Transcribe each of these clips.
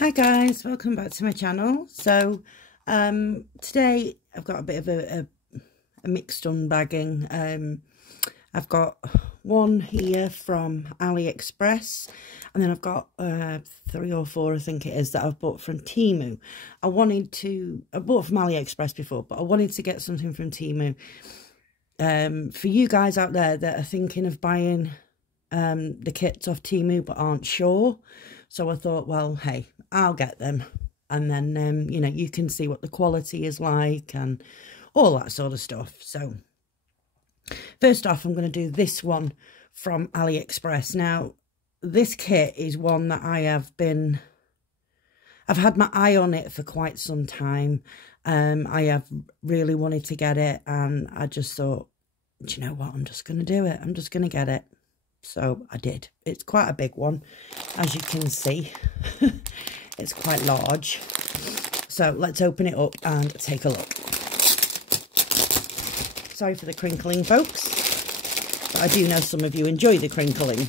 Hi guys, welcome back to my channel. So today I've got a bit of a mixed unbagging. I've got one here from AliExpress, and then I've got 3 or 4 I think it is that I've bought from Temu. I bought from AliExpress before, but I wanted to get something from Temu. For you guys out there that are thinking of buying the kits off Temu but aren't sure, so I thought, well, hey, I'll get them, and then you know, you can see what the quality is like and all that sort of stuff. So first off, I'm going to do this one from AliExpress. Now this kit is one that I've had my eye on it for quite some time. I have really wanted to get it, and I just thought, do you know what, I'm just going to do it. I'm just going to get it. So I did. It's quite a big one, as you can see. It's quite large. So let's open it up and take a look. Sorry for the crinkling, folks, but I do know some of you enjoy the crinkling.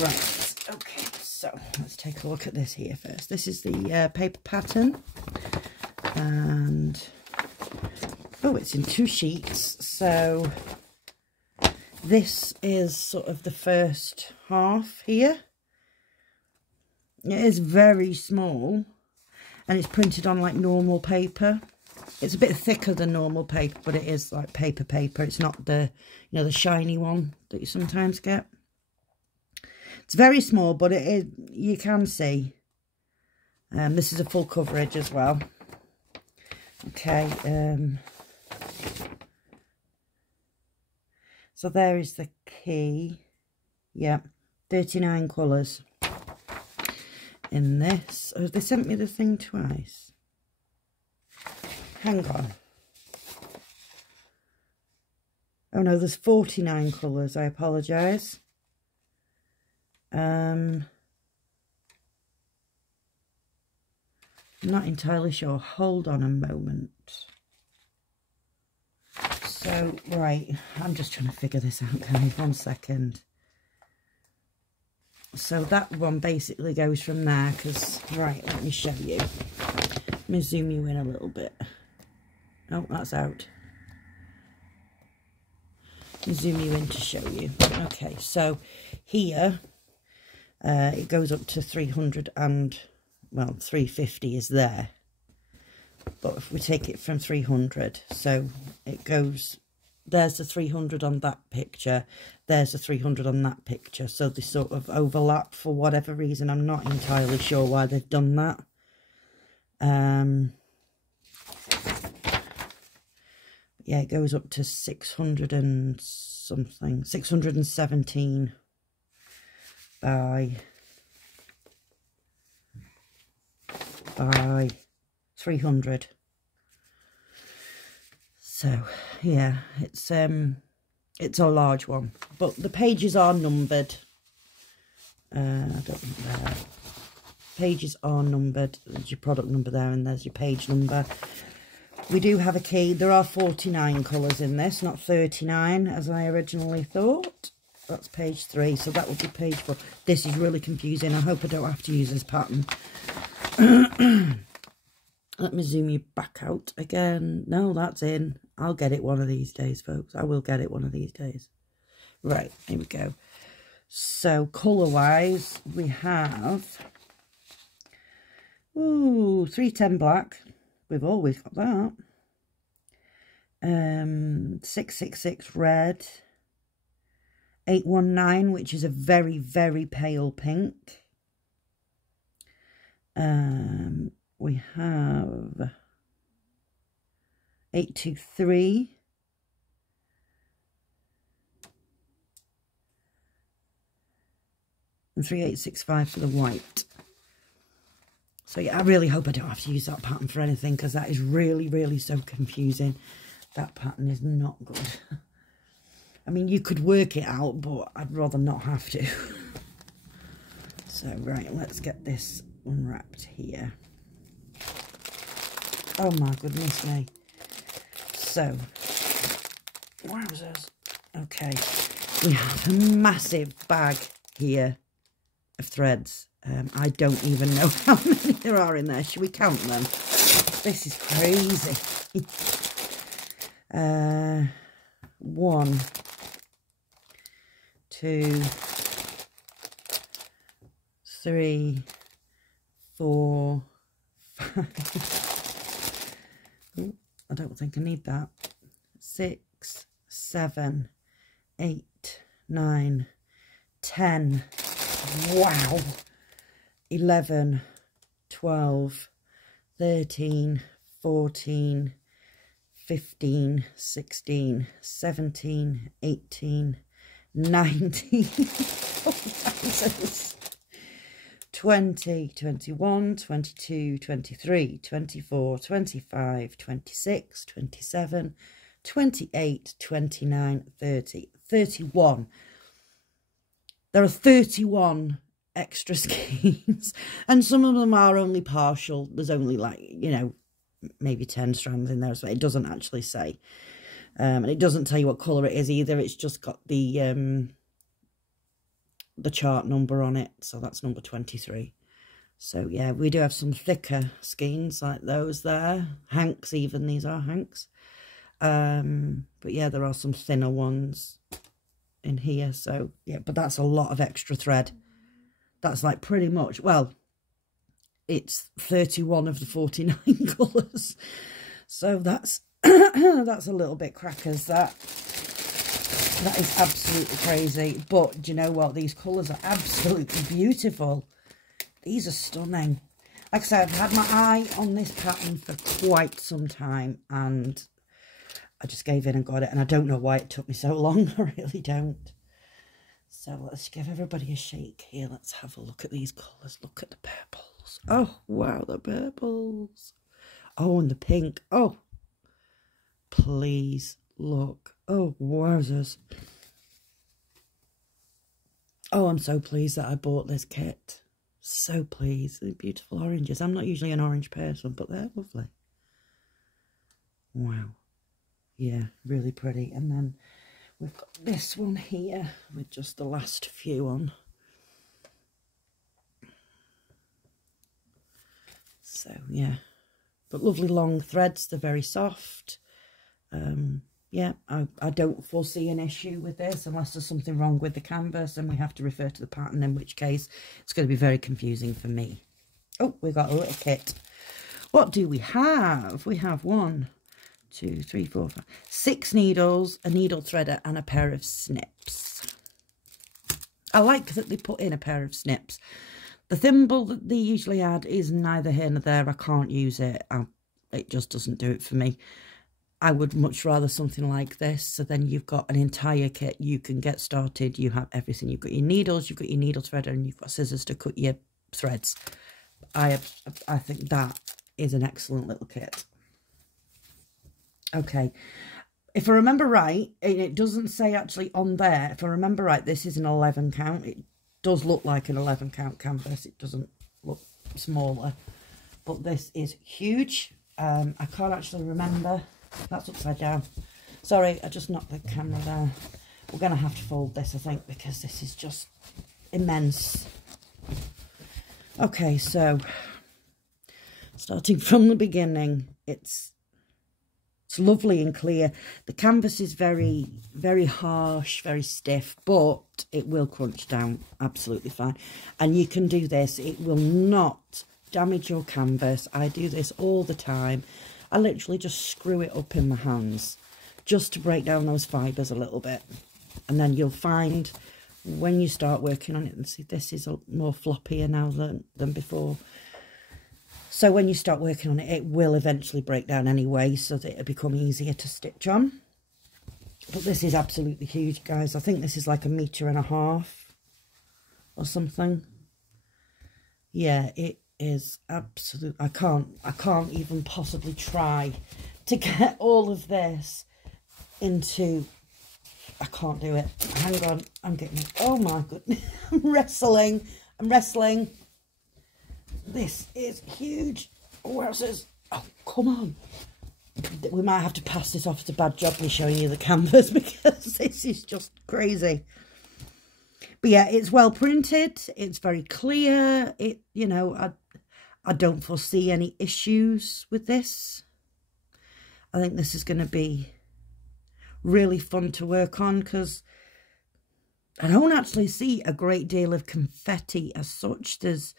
Right, okay, so let's take a look at this here first. This is the paper pattern, and oh, it's in 2 sheets. So this is sort of the first half here. It is very small, and it's printed on like normal paper. It's a bit thicker than normal paper, but it is like paper. It's not the, you know, the shiny one that you sometimes get. It's very small, but it is, you can see. This is a full coverage as well. Okay. So there is the key. Yeah, 39 colours in this. Oh, they sent me the thing twice. Hang on. Oh no, there's 49 colours. I apologise. I'm not entirely sure. Hold on a moment. So, right, I'm just trying to figure this out, guys. 1 second. So that one basically goes from there, because, right, let me show you. Let me zoom you in a little bit. Oh, that's out. Let me zoom you in to show you. Okay, so here it goes up to 300 and, well, 350 is there. But if we take it from 300, so it goes, there's the 300 on that picture, there's the 300 on that picture. So they sort of overlap for whatever reason. I'm not entirely sure why they've done that. Yeah, it goes up to 600 and something, 617 by 300. So yeah, it's a large one, but the pages are numbered. I don't think they're, pages are numbered. There's your product number there, and there's your page number. We do have a key. There are 49 colours in this, not 39 as I originally thought. That's page 3, so that would be page 4. This is really confusing. I hope I don't have to use this pattern. Let me zoom you back out again. No, that's in. I'll get it one of these days, folks. I will get it one of these days. Right, here we go. So, colour-wise, we have 310 black. We've always got that. 666 red. 819, which is a very, very pale pink. We have 823. And 3865 for the white. So yeah, I really hope I don't have to use that pattern for anything, because that is really, really so confusing. That pattern is not good. I mean, you could work it out, but I'd rather not have to. So, right, let's get this unwrapped here. Oh my goodness me. So, wowzers. Okay, we have a massive bag here of threads. I don't even know how many there are in there. Should we count them? This is crazy. 1, 2, 3, 4, 5. Ooh, I don't think I need that. 6, 7, 8, 9, 10. Wow. 11, 12, 13, 14, 15, 16, 17, 18, 19, 20, 21, 22, 23, 24, 25, 26, 27, 28, 29, 30, 31. There are 31 extra skeins, and some of them are only partial. There's only, like, you know, maybe 10 strands in there, so it doesn't actually say. And it doesn't tell you what colour it is either. It's just got the chart number on it, so that's number 23. So yeah, we do have some thicker skeins like those there. Hanks even, these are Hanks. But yeah, there are some thinner ones in here, so yeah, but that's a lot of extra thread. That's like pretty much, well, it's 31 of the 49 colours. So that's that's a little bit crackers. That is absolutely crazy. But do you know what? These colours are absolutely beautiful. These are stunning. Like I said, I've had my eye on this pattern for quite some time, and I just gave in and got it. And I don't know why it took me so long. I really don't. So let's give everybody a shake here. Let's have a look at these colours. Look at the purples. Oh, wow, the purples. Oh, and the pink. Oh, please look. Oh, wowzers. Oh, I'm so pleased that I bought this kit. So pleased. They're beautiful oranges. I'm not usually an orange person, but they're lovely. Wow. Yeah, really pretty. And then we've got this one here with just the last few on. So, yeah. But lovely long threads. They're very soft. Yeah, I don't foresee an issue with this unless there's something wrong with the canvas and we have to refer to the pattern, in which case it's going to be very confusing for me. Oh, we've got a little kit. What do we have? We have 1, 2, 3, 4, 5, 6 needles, a needle threader and a pair of snips. I like that they put in a pair of snips. The thimble that they usually add is neither here nor there. I can't use it. It just doesn't do it for me. I would much rather something like this. So then you've got an entire kit. You can get started. You have everything. You've got your needles, you've got your needle threader, and you've got scissors to cut your threads. I think that is an excellent little kit. Okay. If I remember right, it doesn't say actually on there. If I remember right, this is an 11 count. It does look like an 11 count canvas. It doesn't look smaller. But this is huge. I can't actually remember. That's upside down. Sorry, I just knocked the camera there. We're going to have to fold this, I think, because this is just immense. Okay, so starting from the beginning, it's lovely and clear. The canvas is very, very harsh, very stiff, but it will crunch down absolutely fine. And you can do this. It will not damage your canvas. I do this all the time. I literally just screw it up in my hands just to break down those fibres a little bit. And then you'll find when you start working on it, and see this is more floppier now than before. So when you start working on it, it will eventually break down anyway, so that it'll become easier to stitch on. But this is absolutely huge, guys. I think this is like 1.5 meters or something. Yeah, it is absolute. I can't even possibly try to get all of this into. I can't do it. Hang on, I'm getting. Oh my goodness, I'm wrestling. This is huge. Wowzers. Oh, come on. We might have to pass this off as a bad job me showing you the canvas, because this is just crazy. But yeah, it's well printed. It's very clear. It, you know, I don't foresee any issues with this. I think this is going to be really fun to work on because I don't actually see a great deal of confetti as such. There's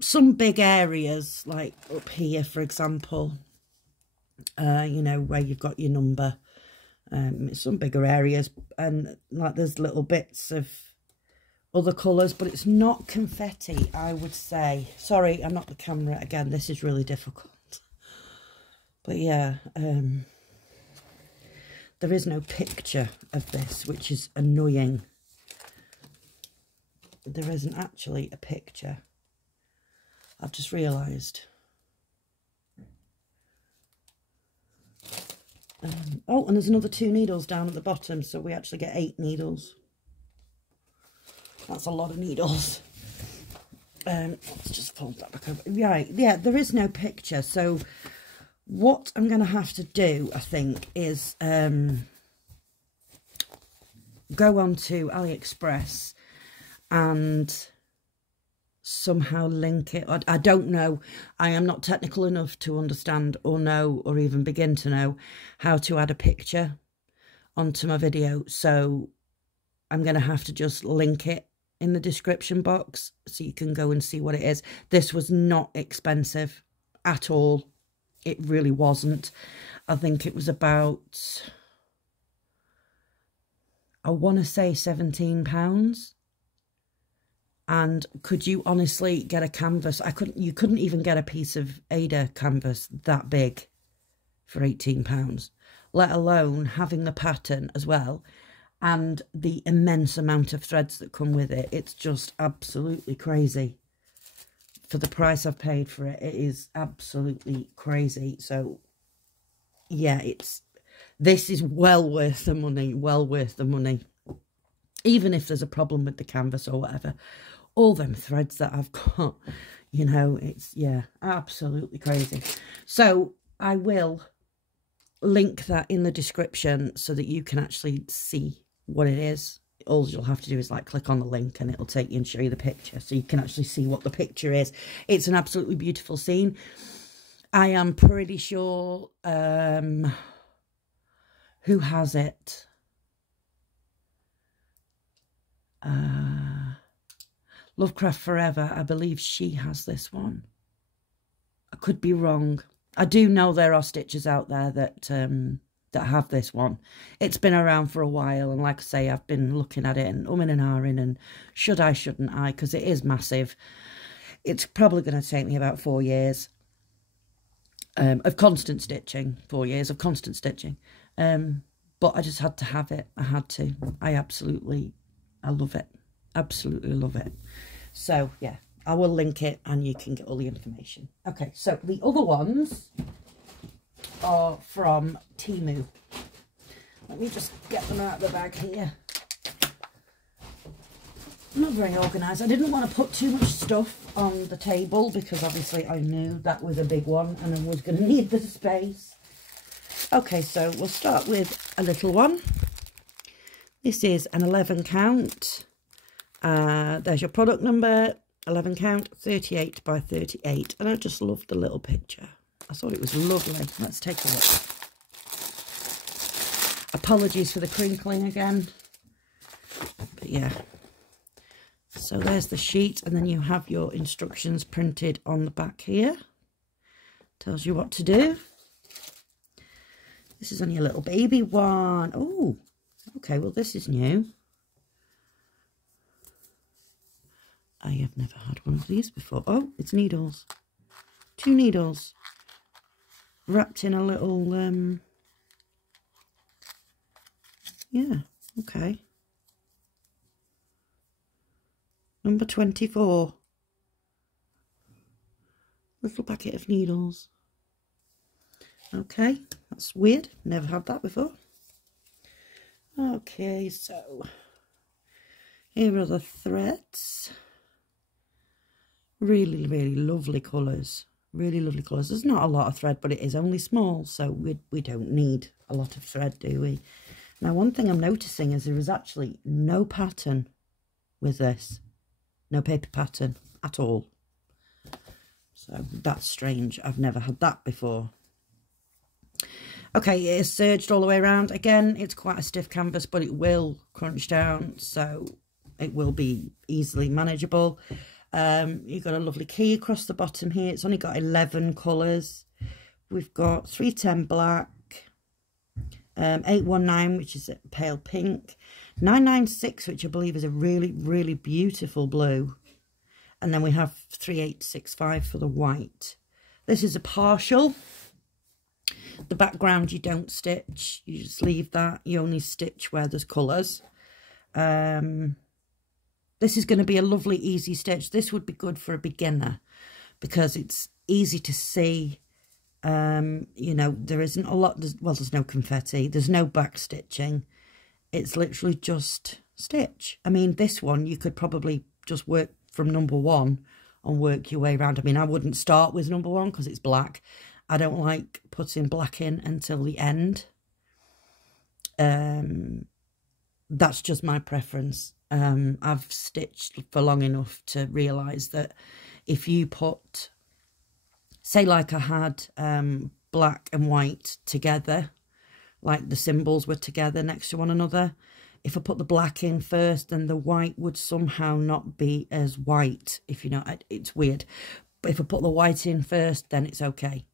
some big areas, like up here, for example, you know, where you've got your number. Some bigger areas, and like there's little bits of other colours, but it's not confetti, I would say. Sorry, I'm not the camera again. This is really difficult. But yeah, there is no picture of this, which is annoying. There isn't actually a picture. I've just realised. Oh, and there's another 2 needles down at the bottom, so we actually get 8 needles. That's a lot of needles. Let's just fold that back over. Right, yeah, there is no picture, so what I'm going to have to do, I think, is go on to AliExpress and somehow link it. I don't know. I am not technical enough to understand or know or even begin to know how to add a picture onto my video. So I'm going to have to just link it in the description box so you can go and see what it is. This was not expensive at all. It really wasn't. I think it was about, I want to say £17. And could you honestly get a canvas? You couldn't even get a piece of Ada canvas that big for £18, let alone having the pattern as well and the immense amount of threads that come with it. It's just absolutely crazy. For the price I've paid for it, it is absolutely crazy. So yeah, this is well worth the money, well worth the money. Even if there's a problem with the canvas or whatever, all them threads that I've got, you know, it's, yeah, absolutely crazy. So I will link that in the description so that you can actually see what it is. All you'll have to do is like click on the link and it'll take you and show you the picture so you can actually see what the picture is. It's an absolutely beautiful scene. I am pretty sure, who has it? Lovecraft Forever, I believe she has this one. I could be wrong. I do know there are stitchers out there that that have this one. It's been around for a while, and like I say, I've been looking at it and umming and ahhing and should I, shouldn't I, because it is massive. It's probably going to take me about 4 years of constant stitching. 4 years of constant stitching. But I just had to have it. I had to. I love it. Absolutely love it. So yeah, I will link it and you can get all the information. Okay, so the other ones are from Temu. Let me just get them out of the bag here. I'm not very organised. I didn't want to put too much stuff on the table because obviously I knew that was a big one and I was going to need the space. Okay, so we'll start with a little one. This is an 11 count. There's your product number, 11 count, 38 by 38. And I just loved the little picture. I thought it was lovely. Let's take a look. Apologies for the crinkling again. But yeah. So there's the sheet, and then you have your instructions printed on the back here. Tells you what to do. This is on your little baby one. Oh, okay, well this is new. I have never had one of these before. Oh, it's needles. 2 needles. Wrapped in a little, yeah, okay. Number 24. Little packet of needles. Okay, that's weird. Never had that before. Okay, so here are the threads. Really, really lovely colours. Really lovely colours. There's not a lot of thread, but it is only small, so we don't need a lot of thread, do we? Now, one thing I'm noticing is there is actually no pattern with this. No paper pattern at all. So that's strange. I've never had that before. Okay, it is serged all the way around. Again, it's quite a stiff canvas, but it will crunch down, so it will be easily manageable. You've got a lovely key across the bottom here. It's only got 11 colours. We've got 310 black, 819, which is a pale pink, 996, which I believe is a really, really beautiful blue. And then we have 3865 for the white. This is a partial. The background you don't stitch. You just leave that. You only stitch where there's colours. This is going to be a lovely, easy stitch. This would be good for a beginner because it's easy to see. You know, there isn't a lot. There's no confetti. There's no back stitching. It's literally just stitch. I mean, this one, you could probably just work from number 1 and work your way around. I mean, I wouldn't start with number 1 because it's black. I don't like putting black in until the end. That's just my preference. I've stitched for long enough to realise that if you put, say like I had black and white together, like the symbols were together next to one another, if I put the black in first, then the white would somehow not be as white, if you know, it's weird. But if I put the white in first, then it's okay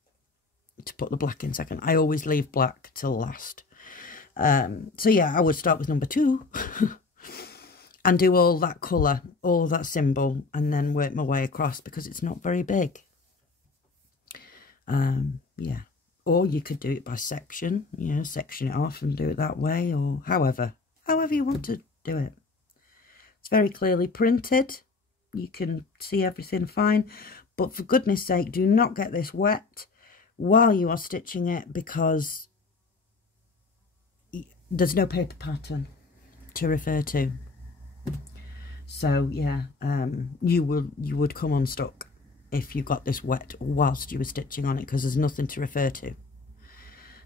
to put the black in second. I always leave black till last. So yeah, I would start with number 2 and do all that colour, all that symbol, and then work my way across because it's not very big. Yeah, or you could do it by section, you know, section it off and do it that way, or however you want to do it. It's very clearly printed. You can see everything fine, but for goodness sake, do not get this wet while you are stitching it because there's no paper pattern to refer to. So yeah, you would come unstuck if you got this wet whilst you were stitching on it because there's nothing to refer to.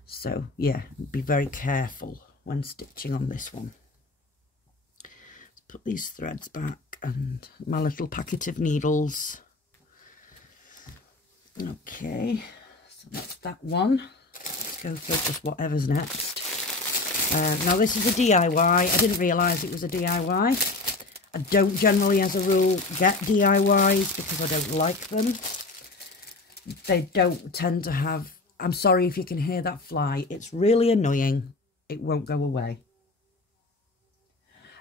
So yeah, be very careful when stitching on this one. Let's put these threads back and my little packet of needles. Okay, so that's that one. Let's go for just whatever's next. Now this is a DIY. I didn't realise it was a DIY. I don't generally, as a rule, get DIYs because I don't like them. They don't tend to have... I'm sorry if you can hear that fly. It's really annoying. It won't go away.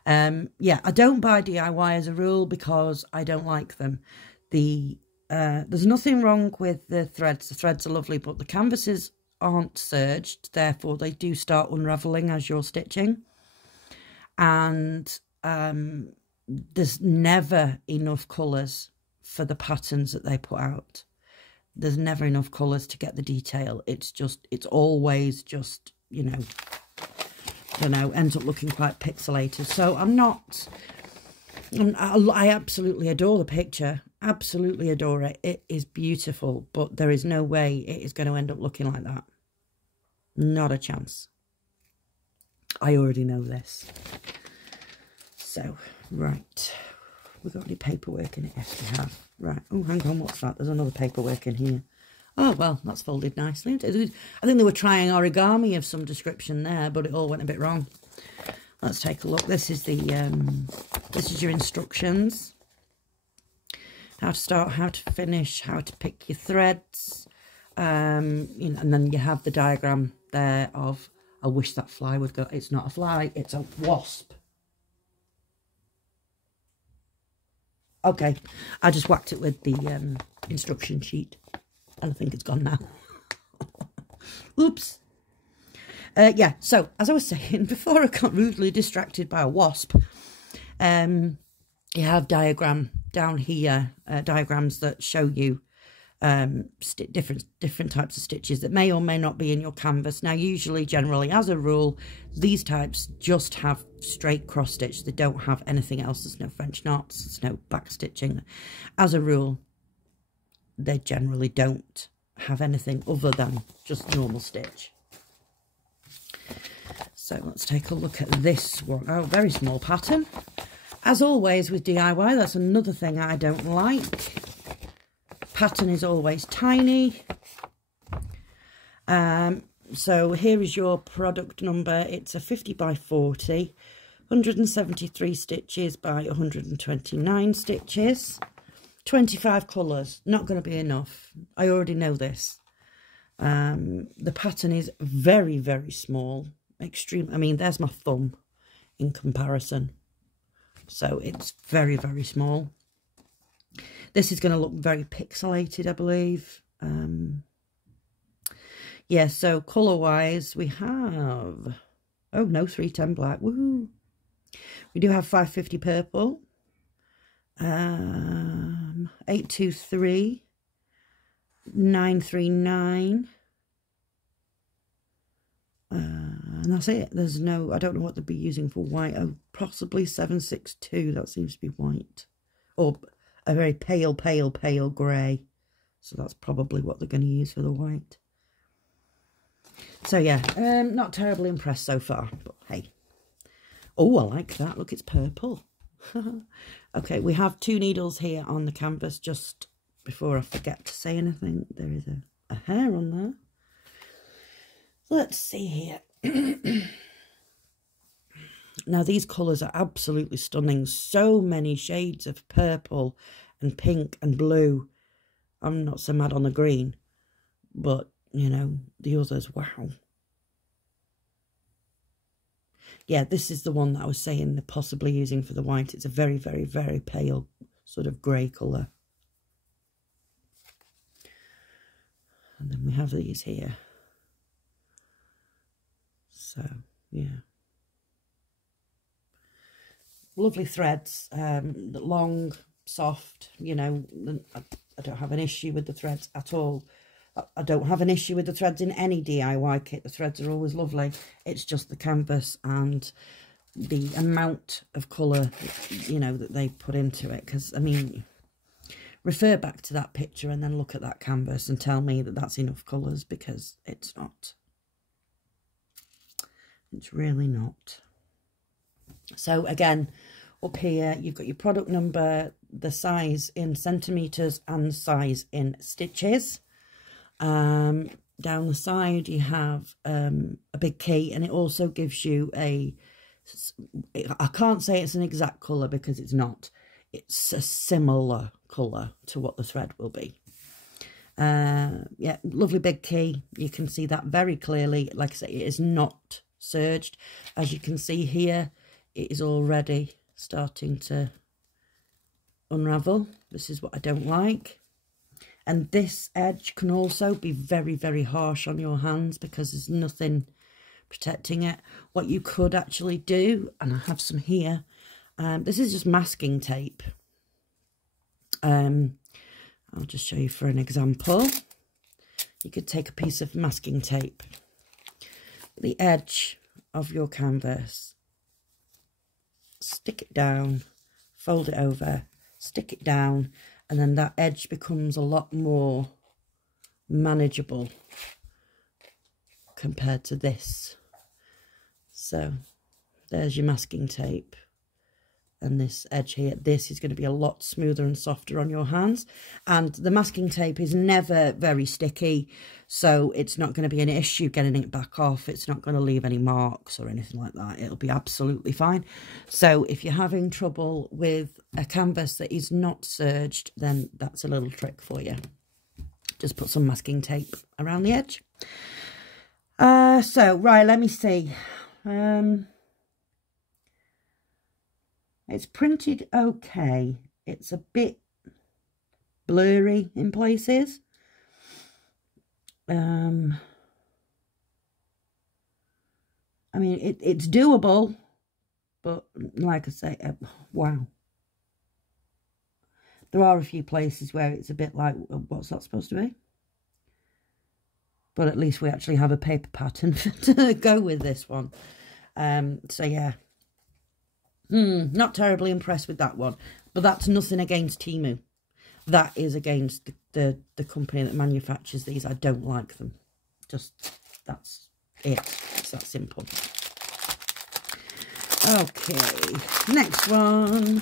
Yeah, I don't buy DIY as a rule because I don't like them. There's nothing wrong with the threads. The threads are lovely, but the canvases aren't serged. Therefore, they do start unravelling as you're stitching. And there's never enough colours for the patterns that they put out. There's never enough colours to get the detail. It's always just, you know, I don't know, ends up looking quite pixelated. So I absolutely adore the picture. Absolutely adore it. It is beautiful, but there is no way it is going to end up looking like that. Not a chance. I already know this. So, right. We've got any paperwork in it? Yes, we have. Right. Oh, hang on. What's that? There's another paperwork in here. Oh, well, that's folded nicely. I think they were trying origami of some description there, but it all went a bit wrong. Let's take a look. This is the this is your instructions. How to start, how to finish, how to pick your threads. You know, and then you have the diagram there of, I wish that fly would go. It's not a fly, it's a wasp. Okay, I just whacked it with the instruction sheet. And I think it's gone now. Oops. Yeah, so, as I was saying, before I got rudely distracted by a wasp, you have diagram down here, diagrams that show you different types of stitches that may or may not be in your canvas. Now, usually, generally, as a rule, these types just have straight cross stitch. They don't have anything else. There's no French knots, there's no back stitching. As a rule, they generally don't have anything other than just normal stitch. So let's take a look at this one. Oh, very small pattern. As always with DIY, that's another thing I don't like. Pattern is always tiny. So here is your product number. It's a 50 by 40, 173 stitches by 129 stitches, 25 colours. Not going to be enough. I already know this. The pattern is very, very small. Extreme. I mean, there's my thumb in comparison. So it's very, very small. This is going to look very pixelated, I believe. Yeah, so colour-wise, we have... Oh, no, 310 black. Woohoo! We do have 550 purple. 823. 939. And that's it. There's no... I don't know what they'd be using for white. Oh, possibly 762. That seems to be white. Or a very pale, pale, pale grey. So that's probably what they're going to use for the white. So yeah, not terribly impressed so far, but hey. Oh, I like that. Look, it's purple. Okay, we have 2 needles here on the canvas. Just before I forget to say anything, there is a hair on there. Let's see here. Now, these colours are absolutely stunning. So many shades of purple and pink and blue. I'm not so mad on the green, but, you know, the others, wow. Yeah, this is the one that I was saying they're possibly using for the white. It's a very, very, very pale sort of grey colour. And then we have these here. So, yeah. Lovely threads, long, soft, you know. I don't have an issue with the threads at all. I don't have an issue with the threads in any DIY kit. The threads are always lovely. It's just the canvas and the amount of colour, you know, that they put into it. Because, I mean, refer back to that picture and then look at that canvas and tell me that that's enough colours, because it's not. It's really not. So, again, up here, you've got your product number, the size in centimetres and size in stitches. Down the side you have a big key, and it also gives you I can't say it's an exact colour because it's not. It's a similar colour to what the thread will be. Yeah, lovely big key. You can see that very clearly. Like I say, it is not serged. As you can see here, it is already starting to unravel. This is what I don't like. And this edge can also be very, very harsh on your hands because there's nothing protecting it. What you could actually do, and I have some here, this is just masking tape. I'll just show you for an example. You could take a piece of masking tape, the edge of your canvas, stick it down, fold it over, stick it down, and then that edge becomes a lot more manageable compared to this. So there's your masking tape. And this edge here, this is going to be a lot smoother and softer on your hands. And the masking tape is never very sticky, so it's not going to be an issue getting it back off. It's not going to leave any marks or anything like that. It'll be absolutely fine. So if you're having trouble with a canvas that is not serged, then that's a little trick for you. Just put some masking tape around the edge. So, right, let me see. It's printed okay. It's a bit blurry in places. I mean, it's doable, but like I say, wow. There are a few places where it's a bit like, what's that supposed to be? But at least we actually have a paper pattern to go with this one. So yeah. Not terribly impressed with that one. But that's nothing against Temu. That is against the company that manufactures these. I don't like them. Just, that's it. It's that simple. Okay, next one.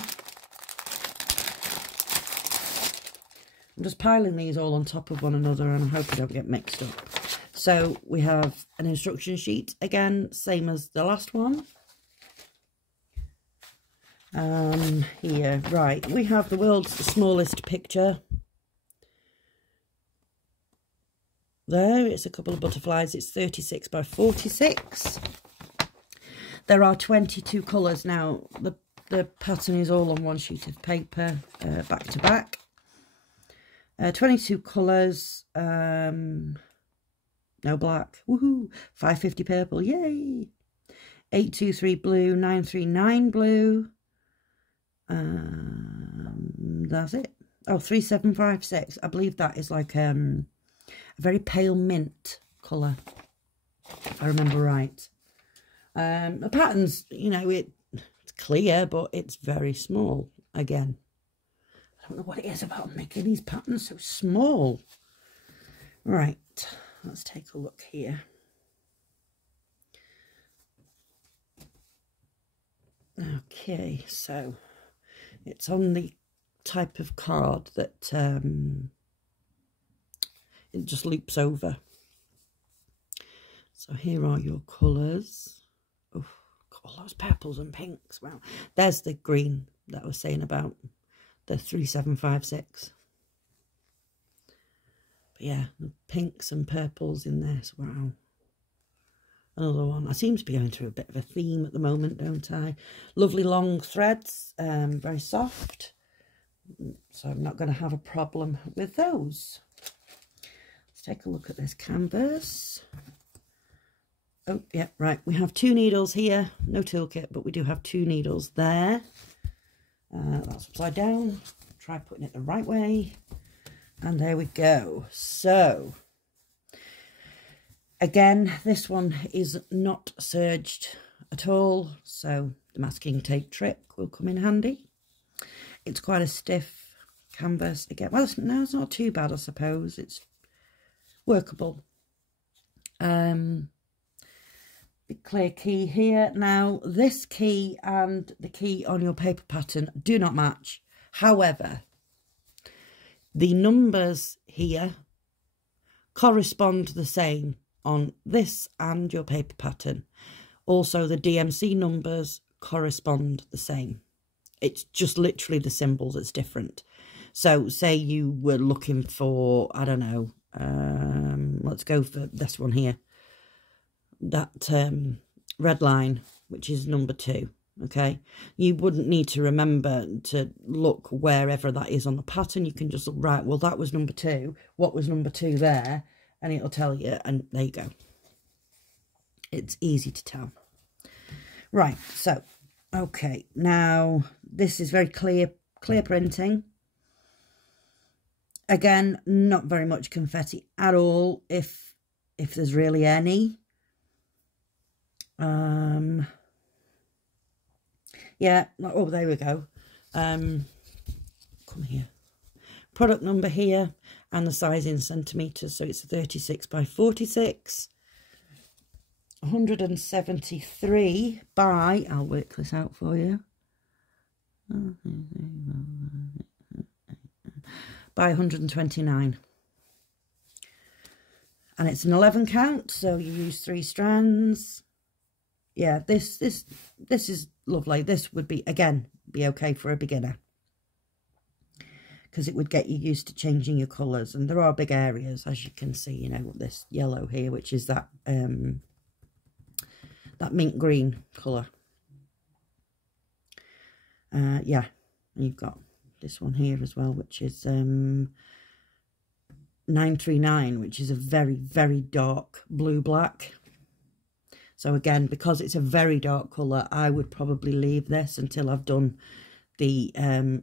I'm just piling these all on top of one another and I hope they don't get mixed up. So we have an instruction sheet, again, same as the last one. Here, right, we have the world's smallest picture. There, it's a couple of butterflies. It's 36 by 46. There are 22 colours now. The pattern is all on one sheet of paper, back to back. 22 colours. No black. Woohoo! 550 purple. Yay! 823 blue. 939 blue. That's it. Oh, 3756. I believe that is like a very pale mint colour, if I remember right. The pattern's, you know, it's clear, but it's very small. Again, I don't know what it is about making these patterns so small. Right, let's take a look here. Okay, so it's on the type of card that it just loops over. So here are your colours. Oh, got all those purples and pinks. Wow, there's the green that I was saying about, the 3756. But yeah, the pinks and purples in there. So wow, another one. I seem to be going through a bit of a theme at the moment, don't I? Lovely long threads, very soft. So I'm not going to have a problem with those. Let's take a look at this canvas. Oh, yeah, right. We have 2 needles here. No toolkit, but we do have 2 needles there. That's upside down. Try putting it the right way. And there we go. So, again, this one is not serged at all. So, the masking tape trick will come in handy. It's quite a stiff canvas again. Well, no, it's not too bad, I suppose. It's workable. Big clear key here. Now, this key and the key on your paper pattern do not match. However, the numbers here correspond the same on this and your paper pattern. Also, the DMC numbers correspond the same. It's just literally the symbols that's different. So, say you were looking for, I don't know, let's go for this one here. That red line, which is number 2, okay? You wouldn't need to remember to look wherever that is on the pattern. You can just look, right, well, that was number 2. What was number 2 there? And it'll tell you, and there you go. It's easy to tell. Right, so, okay, now this is very clear printing. Again, not very much confetti at all, if there's really any. Yeah, oh, there we go. Come here. Product number here and the size in centimetres. So it's 36 by 46. 173 by, I'll work this out for you. By 129. And it's an 11 count, so you use 3 strands. Yeah, this is lovely. This would be, again, be okay for a beginner, because it would get you used to changing your colours. And there are big areas, as you can see, you know, this yellow here, which is that that mint green colour. Yeah, and you've got this one here as well, which is 939, which is a very, very dark blue-black. So again, because it's a very dark colour, I would probably leave this until I've done the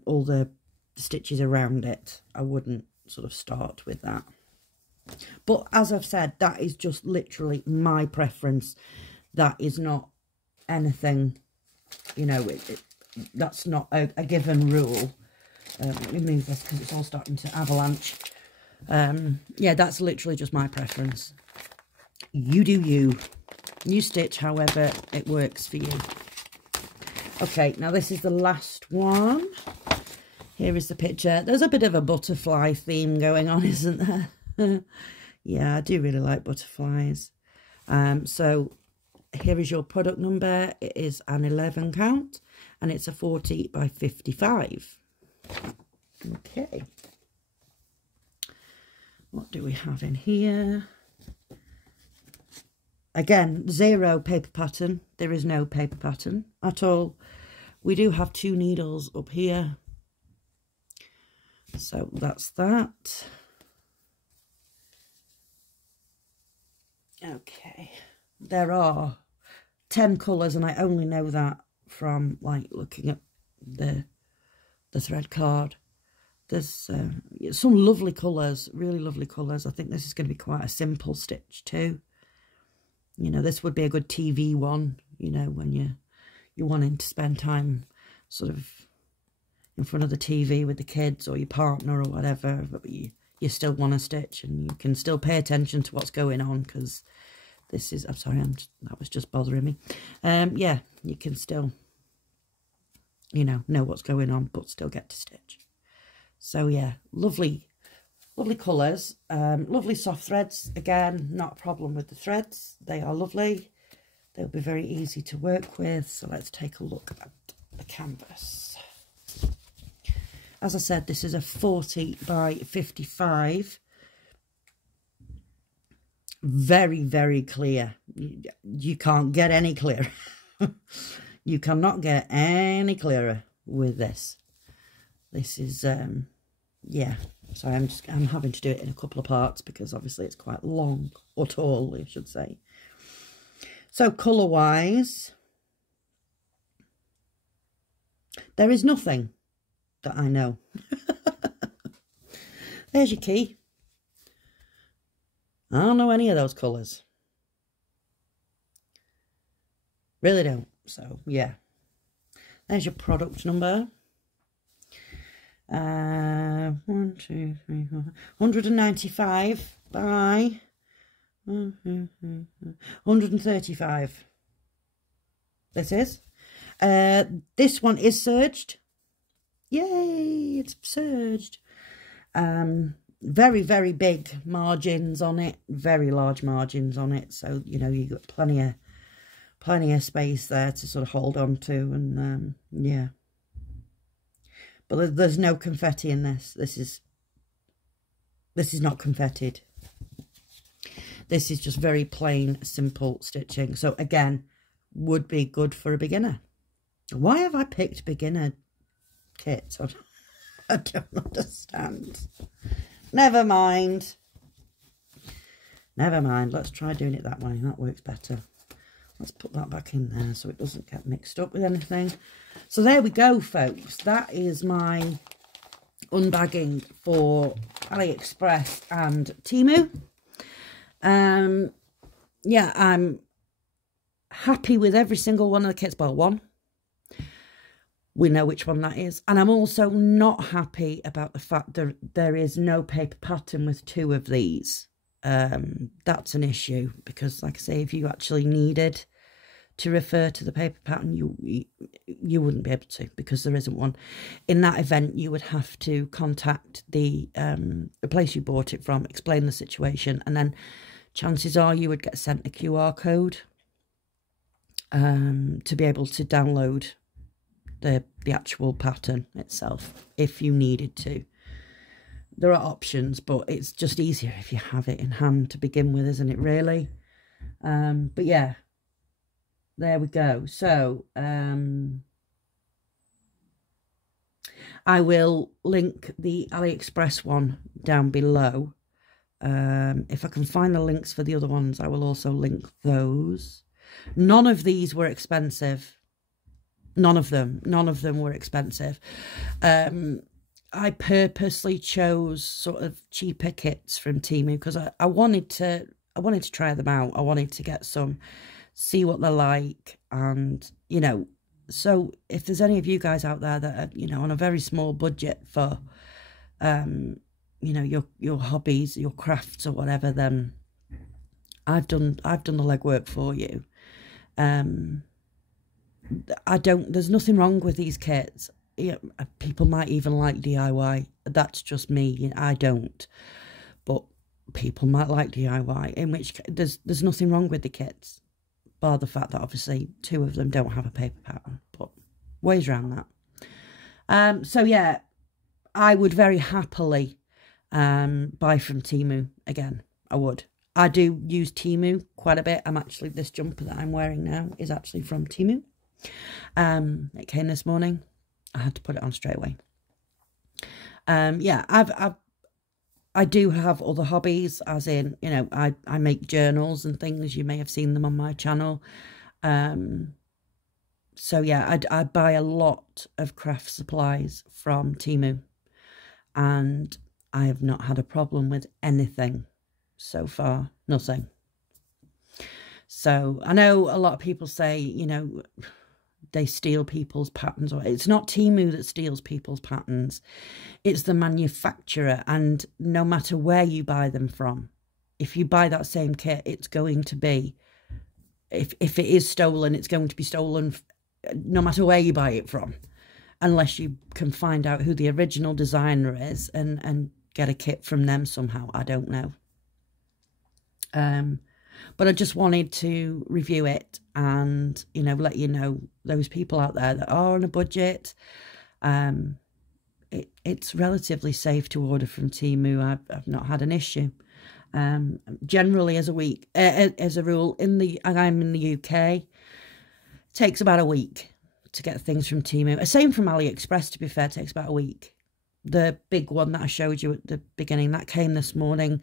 all the stitches around it. I wouldn't sort of start with that. But as I've said, that is just literally my preference. That is not anything, you know, that's not a given rule. Let me move this because it's all starting to avalanche. Yeah, that's literally just my preference. You do you. You stitch however it works for you. Okay, now this is the last one. Here is the picture. There's a bit of a butterfly theme going on, isn't there? Yeah, I do really like butterflies. So here is your product number. It is an 11 count and it's a 40 by 55. Okay. What do we have in here? Again, 0 paper pattern. There is no paper pattern at all. We do have 2 needles up here. So that's that. Okay. There are 10 colours and I only know that from like looking at the thread card. There's some lovely colours, really lovely colours. I think this is going to be quite a simple stitch too. You know, this would be a good TV one, you know, when you're wanting to spend time sort of in front of the TV with the kids or your partner or whatever, but you still want to stitch and you can still pay attention to what's going on, because this is, I'm sorry, that was just bothering me. Yeah, you can still, you know what's going on, but still get to stitch. So yeah, lovely colours, lovely soft threads. Again, not a problem with the threads. They are lovely. They'll be very easy to work with. So let's take a look at the canvas. As I said, this is a 40 by 55. Very, very clear. You can't get any clearer. You cannot get any clearer with this. This is, yeah. Sorry, I'm having to do it in a couple of parts because obviously it's quite long, or tall, I should say. So colour-wise, there is nothing that I know. There's your key. I don't know any of those colours. Really don't. So, yeah. There's your product number. 1, 2, 3, 4, 195 by 135. This is. This one is serged. Yay, it's serged. Very, very big margins on it. Very large margins on it. So, you know, you've got plenty of space there to sort of hold on to. And, yeah. But there's no confetti in this. This is not confettied. This is just very plain, simple stitching. So again, would be good for a beginner. Why have I picked beginner kits? I don't understand. Never mind. Never mind. Let's try doing it that way. That works better. Let's put that back in there so it doesn't get mixed up with anything. So there we go, folks. That is my unbagging for AliExpress and Temu. Yeah, I'm happy with every single one of the kits, but one. We know which one that is. And I'm also not happy about the fact that there is no paper pattern with 2 of these. That's an issue because, like I say, if you actually needed to refer to the paper pattern, you wouldn't be able to, because there isn't one. In that event, you would have to contact the place you bought it from, explain the situation, and then chances are you would get sent a QR code to be able to download the actual pattern itself if you needed to. There are options, but it's just easier if you have it in hand to begin with, isn't it, really? But yeah, there we go. So I will link the AliExpress one down below. If I can find the links for the other ones, I will also link those. None of these were expensive. None of them were expensive. I purposely chose sort of cheaper kits from Temu because I wanted to try them out. I wanted to get some, see what they're like, and you know, so if there's any of you guys out there that are, you know, on a very small budget for you know, your hobbies, your crafts or whatever, then I've done the legwork for you. there's nothing wrong with these kits. You know, people might even like DIY. That's just me. I don't. But people might like DIY, in which there's nothing wrong with the kits, bar the fact that obviously 2 of them don't have a paper pattern, but ways around that. So yeah, I would very happily buy from Temu again. I would. I do use Temu quite a bit. This jumper that I'm wearing now is actually from Temu. It came this morning. I had to put it on straight away. Yeah, I do have other hobbies, as in, you know, I make journals and things. You may have seen them on my channel. So yeah, I buy a lot of craft supplies from Temu, and I have not had a problem with anything so far. Nothing. So I know a lot of people say, you know, they steal people's patterns. Or it's not Temu that steals people's patterns. It's the manufacturer. And no matter where you buy them from, if you buy that same kit, it's going to be, if it is stolen, it's going to be stolen no matter where you buy it from, unless you can find out who the original designer is and get a kit from them somehow. I don't know. But I just wanted to review it and, you know, let you know, those people out there that are on a budget, it's relatively safe to order from Temu. I've not had an issue. Generally, as a rule, I'm in the UK, it takes about a week to get things from Temu. Same from AliExpress, to be fair, takes about a week. The big one that I showed you at the beginning, that came this morning,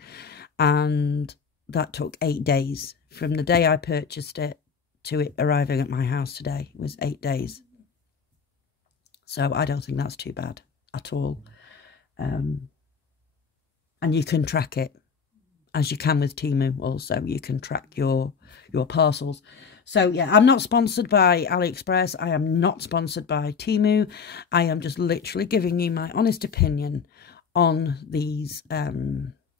and that took 8 days. From the day I purchased it to it arriving at my house today, it was 8 days. So I don't think that's too bad at all. And you can track it, as you can with Temu also. You can track your parcels. So yeah, I'm not sponsored by AliExpress. I am not sponsored by Temu. I am just literally giving you my honest opinion on these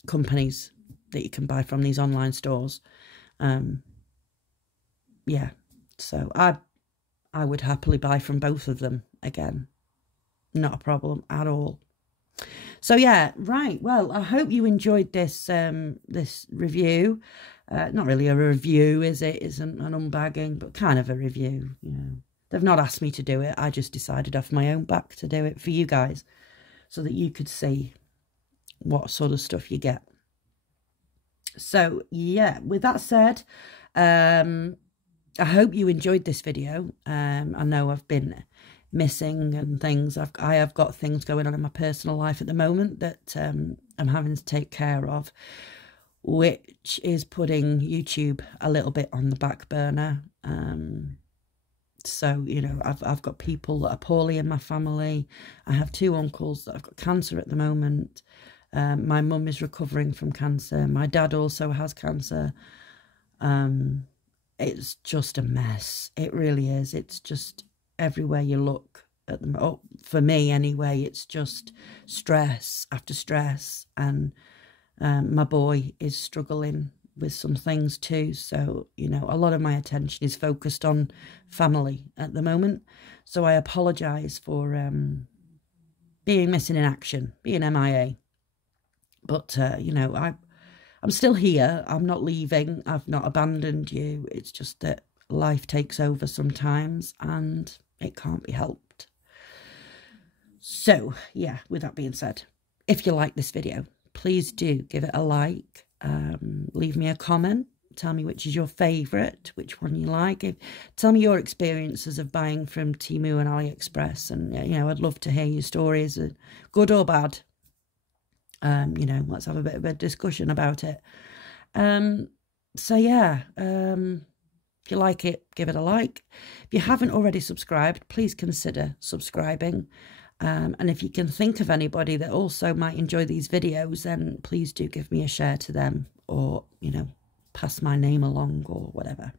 companies that you can buy from, these online stores. Yeah, so I would happily buy from both of them again. Not a problem at all. So yeah, right. Well, I hope you enjoyed this this review. Not really a review, is it? It's an unbagging, but kind of a review. You know, they've not asked me to do it. I just decided off my own back to do it for you guys, so that you could see what sort of stuff you get. So yeah, with that said, I hope you enjoyed this video. I know I've been missing and things. I have got things going on in my personal life at the moment that I'm having to take care of, which is putting YouTube a little bit on the back burner. So, you know, I've got people that are poorly in my family. I have 2 uncles that have got cancer at the moment. My mum is recovering from cancer. My dad also has cancer. It's just a mess. It really is. It's just everywhere you look at the moment. For me anyway, it's just stress after stress. And my boy is struggling with some things too. So, you know, a lot of my attention is focused on family at the moment. So I apologise for being missing in action, being MIA. But, you know, I'm still here. I'm not leaving. I've not abandoned you. It's just that life takes over sometimes and it can't be helped. So, yeah, with that being said, if you like this video, please do give it a like. Leave me a comment. Tell me which is your favourite, which one you like. Tell me your experiences of buying from Temu and AliExpress. And, you know, I'd love to hear your stories, good or bad. You know, let's have a bit of a discussion about it. So yeah, if you like it, give it a like. If you haven't already subscribed, please consider subscribing. And if you can think of anybody that also might enjoy these videos, then please do give me a share to them, or, you know, pass my name along or whatever.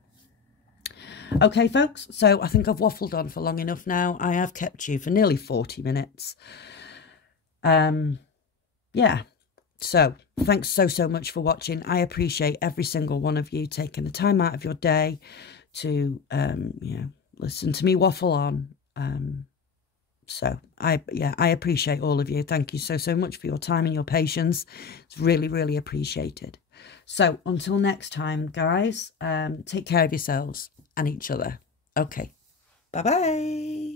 Okay, folks, so I think I've waffled on for long enough now. I have kept you for nearly 40 minutes. Yeah, so thanks so much for watching. I appreciate every single one of you taking the time out of your day to, you know, listen to me waffle on. So I appreciate all of you. Thank you so much for your time and your patience. It's really, really appreciated. So until next time, guys, take care of yourselves and each other. Okay. Bye-bye.